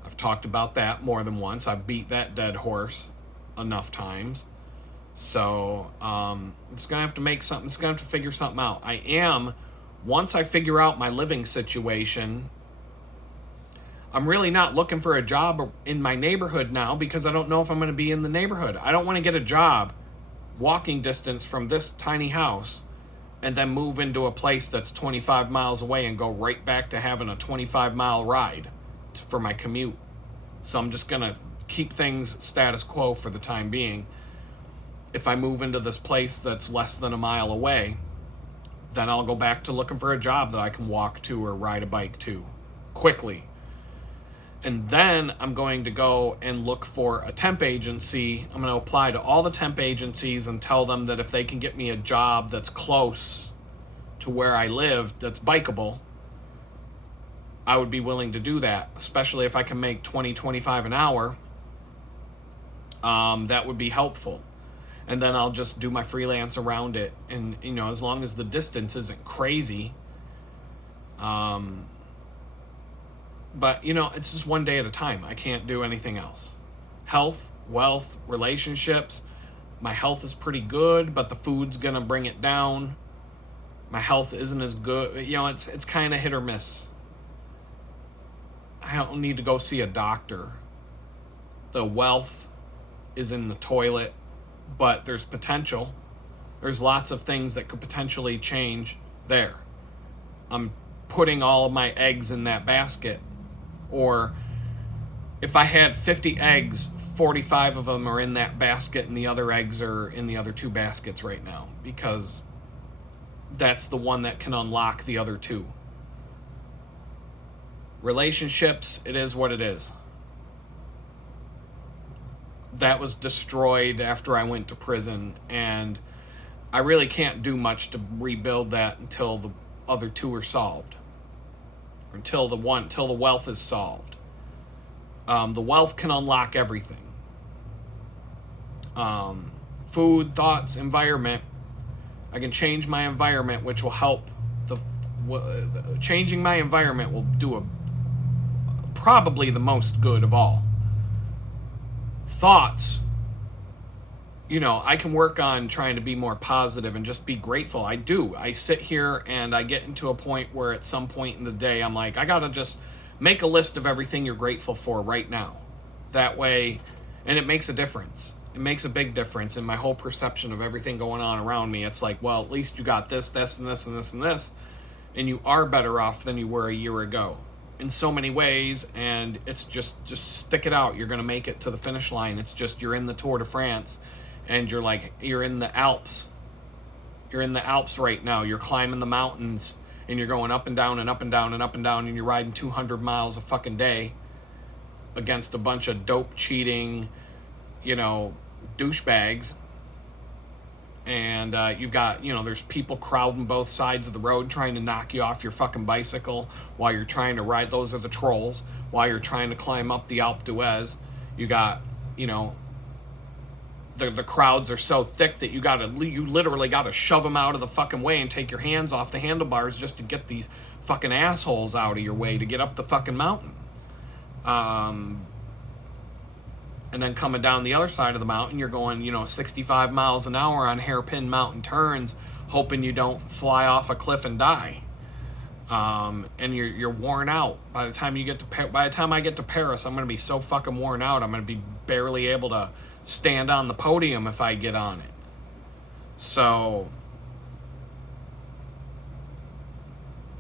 I've talked about that more than once. I've beat that dead horse enough times. So I'm just going to have to make something. It's going to have to figure something out. Once I figure out my living situation, I'm really not looking for a job in my neighborhood now, because I don't know if I'm going to be in the neighborhood. I don't want to get a job walking distance from this tiny house and then move into a place that's 25 miles away and go right back to having a 25-mile ride for my commute. So I'm just going to keep things status quo for the time being. If I move into this place that's less than a mile away, then I'll go back to looking for a job that I can walk to or ride a bike to quickly. And then I'm going to go and look for a temp agency. I'm going to apply to all the temp agencies and tell them that if they can get me a job that's close to where I live, that's bikeable, I would be willing to do that, especially if I can make $20, $25 an hour. That would be helpful. and then I'll just do my freelance around it. And, you know, as long as the distance isn't crazy, but, you know, it's just one day at a time. I can't do anything else. Health, wealth, relationships. My health is pretty good, but the food's gonna bring it down. My health isn't as good. You know, it's kind of hit or miss. I don't need to go see a doctor. The wealth is in the toilet, but there's potential. There's lots of things that could potentially change there. I'm putting all of my eggs in that basket. Or if I had 50 eggs, 45 of them are in that basket and the other eggs are in the other 2 baskets right now, because that's the one that can unlock the other 2. Relationships, it is what it is. That was destroyed after I went to prison, and I really can't do much to rebuild that until the other 2 are solved. Until the wealth is solved. The wealth can unlock everything. Food, thoughts, environment. I can change my environment, which will help. Changing my environment will do probably the most good of all. Thoughts. You know, I can work on trying to be more positive and just be grateful. I do. I sit here and I get into a point where at some point in the day, I'm like, I gotta just make a list of everything you're grateful for right now. That way, and it makes a difference. It makes a big difference in my whole perception of everything going on around me. It's like, well, at least you got this, this, and this, and this, and this. And you are better off than you were a year ago in so many ways. And it's just stick it out. You're going to make it to the finish line. It's just, you're in the Tour de France and you're in the Alps. You're in the Alps right now. You're climbing the mountains and you're going up and down and up and down and up and down, and you're riding 200 miles a fucking day against a bunch of dope cheating, you know, douchebags. And you've got, you know, there's people crowding both sides of the road trying to knock you off your fucking bicycle while you're trying to ride. Those are the trolls. While you're trying to climb up the Alpe d'Huez, you got, you know, the crowds are so thick that you literally gotta shove them out of the fucking way and take your hands off the handlebars just to get these fucking assholes out of your way to get up the fucking mountain. And then coming down the other side of the mountain, you're going, you know, 65 miles an hour on hairpin mountain turns, hoping you don't fly off a cliff and die. And you're worn out. By the time I get to Paris, I'm going to be so fucking worn out. I'm going to be barely able to stand on the podium if I get on it. So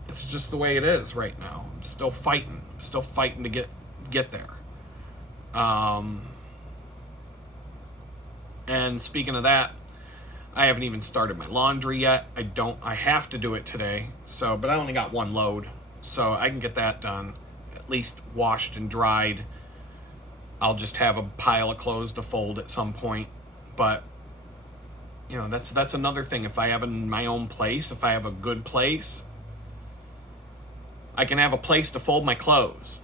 it's just the way it is right now. I'm still fighting. To get there. And speaking of that, I haven't even started my laundry yet. I have to do it today. But I only got 1 load, so I can get that done, at least washed and dried. I'll just have a pile of clothes to fold at some point. But, you know, that's another thing. If I have my own place, if I have a good place, I can have a place to fold my clothes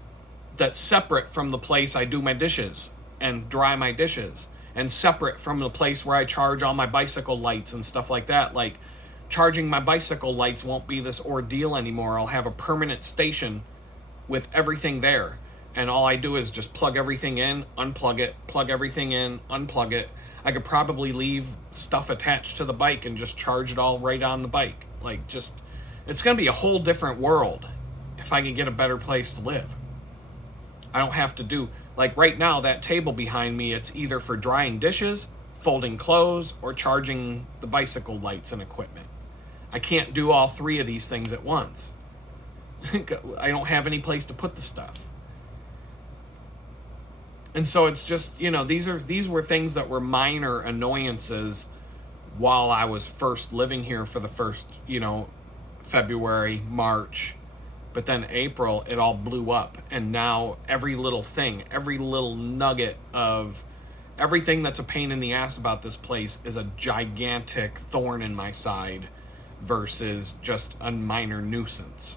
that's separate from the place I do my dishes and dry my dishes, and separate from the place where I charge all my bicycle lights and stuff like that. Like, charging my bicycle lights won't be this ordeal anymore. I'll have a permanent station with everything there. And all I do is just plug everything in, unplug it, plug everything in, unplug it. I could probably leave stuff attached to the bike and just charge it all right on the bike. Like, just, it's going to be a whole different world if I can get a better place to live. I don't have to do, like right now, that table behind me, it's either for drying dishes, folding clothes, or charging the bicycle lights and equipment. I can't do all 3 of these things at once. I don't have any place to put the stuff. And so it's just, you know, these were things that were minor annoyances while I was first living here for the first, you know, February, March. But then April, it all blew up. And now every little thing, every little nugget of everything that's a pain in the ass about this place is a gigantic thorn in my side versus just a minor nuisance.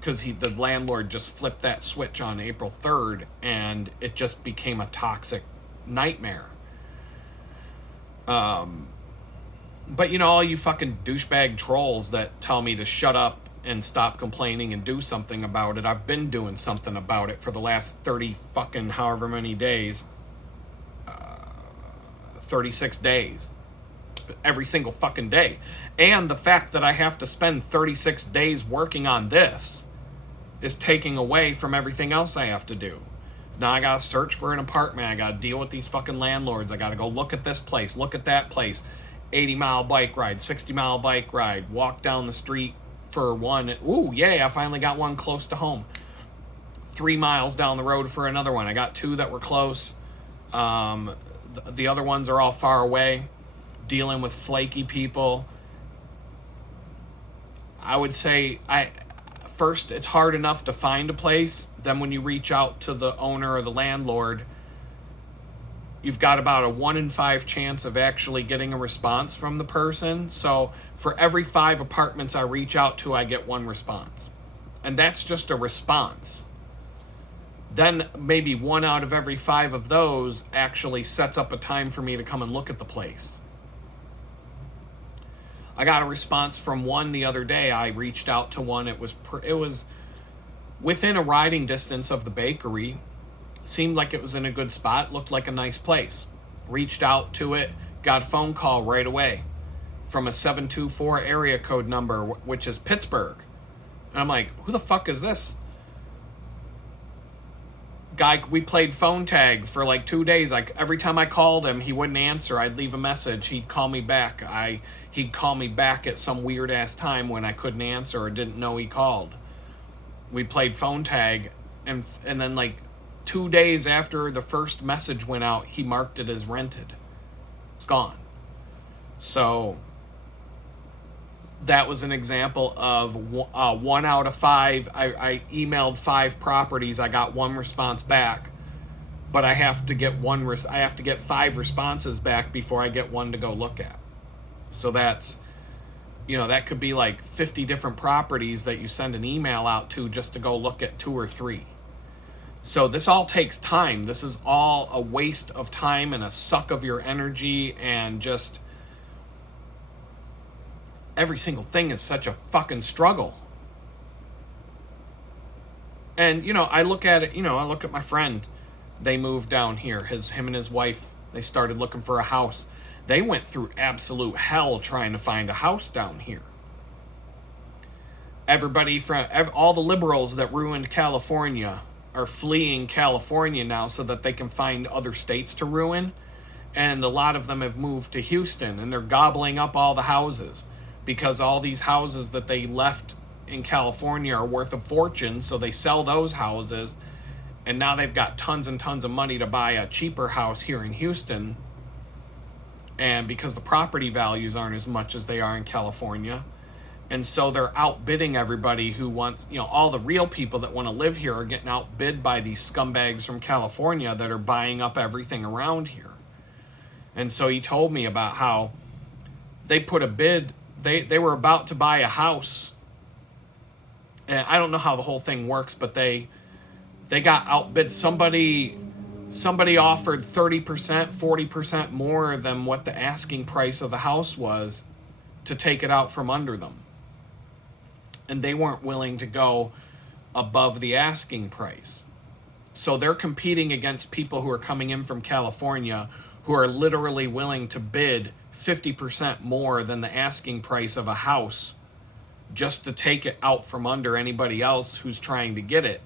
Because the landlord just flipped that switch on April 3rd, and it just became a toxic nightmare. But you know, all you fucking douchebag trolls that tell me to shut up and stop complaining and do something about it. I've been doing something about it for the last 30 fucking however many days. 36 days. Every single fucking day. And the fact that I have to spend 36 days working on this is taking away from everything else I have to do. So now I gotta search for an apartment. I gotta deal with these fucking landlords. I gotta go look at this place, look at that place. 80-mile bike ride, 60-mile bike ride, walk down the street for one. Ooh, yay, I finally got one close to home. 3 miles down the road for another one. I got 2 that were close. The other ones are all far away. Dealing with flaky people. I would say, first, it's hard enough to find a place. Then when you reach out to the owner or the landlord, you've got about a 1 in 5 chance of actually getting a response from the person. So for every 5 apartments I reach out to, I get 1 response. And that's just a response. Then maybe 1 out of every 5 of those actually sets up a time for me to come and look at the place. I got a response from one the other day. I reached out to one. It was within a riding distance of the bakery. Seemed like it was in a good spot. Looked like a nice place. Reached out to it. Got a phone call right away from a 724 area code number, which is Pittsburgh. And I'm like, who the fuck is this? Guy, we played phone tag for like 2 days. Like every time I called him, he wouldn't answer. I'd leave a message. He'd call me back. He'd call me back at some weird ass time when I couldn't answer or didn't know he called. We played phone tag, and then like 2 days after the first message went out, he marked it as rented. It's gone. So that was an example of 1 out of 5. I emailed 5 properties. I got 1 response back, but I have to get 5 responses back before I get 1 to go look at. So that's, that could be like 50 different properties that you send an email out to just to go look at 2 or 3. So this all takes time. This is all a waste of time and a suck of your energy, and just every single thing is such a fucking struggle. And, I look at it, I look at my friend. They moved down here. Him and his wife, they started looking for a house. They went through absolute hell trying to find a house down here. All the liberals that ruined California are fleeing California now so that they can find other states to ruin. And a lot of them have moved to Houston, and they're gobbling up all the houses, because all these houses that they left in California are worth a fortune, so they sell those houses, and now they've got tons and tons of money to buy a cheaper house here in Houston, and because the property values aren't as much as they are in California, and so they're outbidding everybody who wants, all the real people that want to live here are getting outbid by these scumbags from California that are buying up everything around here. And so he told me about how they put a bid. They were about to buy a house, and I don't know how the whole thing works, but they got outbid. Somebody offered 30%, 40% more than what the asking price of the house was to take it out from under them. And they weren't willing to go above the asking price. So they're competing against people who are coming in from California who are literally willing to bid 50% more than the asking price of a house just to take it out from under anybody else who's trying to get it.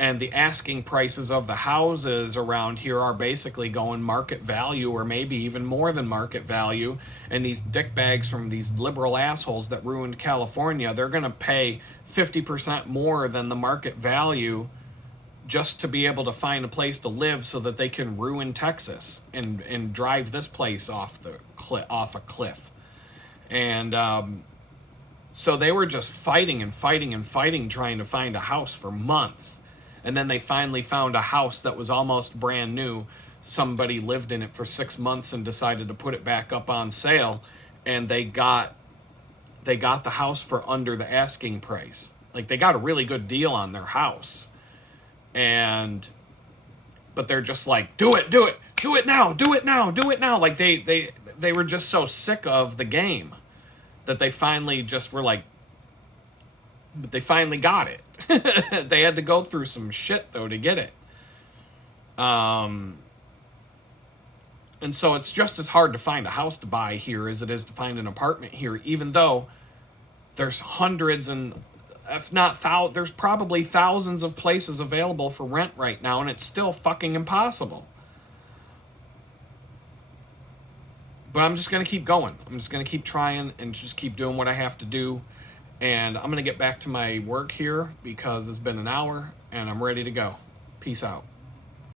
And the asking prices of the houses around here are basically going market value, or maybe even more than market value. And these dickbags from these liberal assholes that ruined California, they're going to pay 50% more than the market value just to be able to find a place to live, so that they can ruin Texas and drive this place off a cliff. And so they were just fighting and fighting and fighting, trying to find a house for months. And then they finally found a house that was almost brand new. Somebody lived in it for 6 months and decided to put it back up on sale. And they got the house for under the asking price. Like, they got a really good deal on their house. But they're just like, do it. do it now, do it now, do it now. Like they were just so sick of the game that they finally just were like, but they finally got it. They had to go through some shit though to get it. And so it's just as hard to find a house to buy here as it is to find an apartment here, even though there's hundreds and if not there's probably thousands of places available for rent right now, and it's still fucking impossible. But I'm just going to keep going. I'm just going to keep trying and just keep doing what I have to do. And I'm going to get back to my work here because it's been an hour and I'm ready to go. Peace out.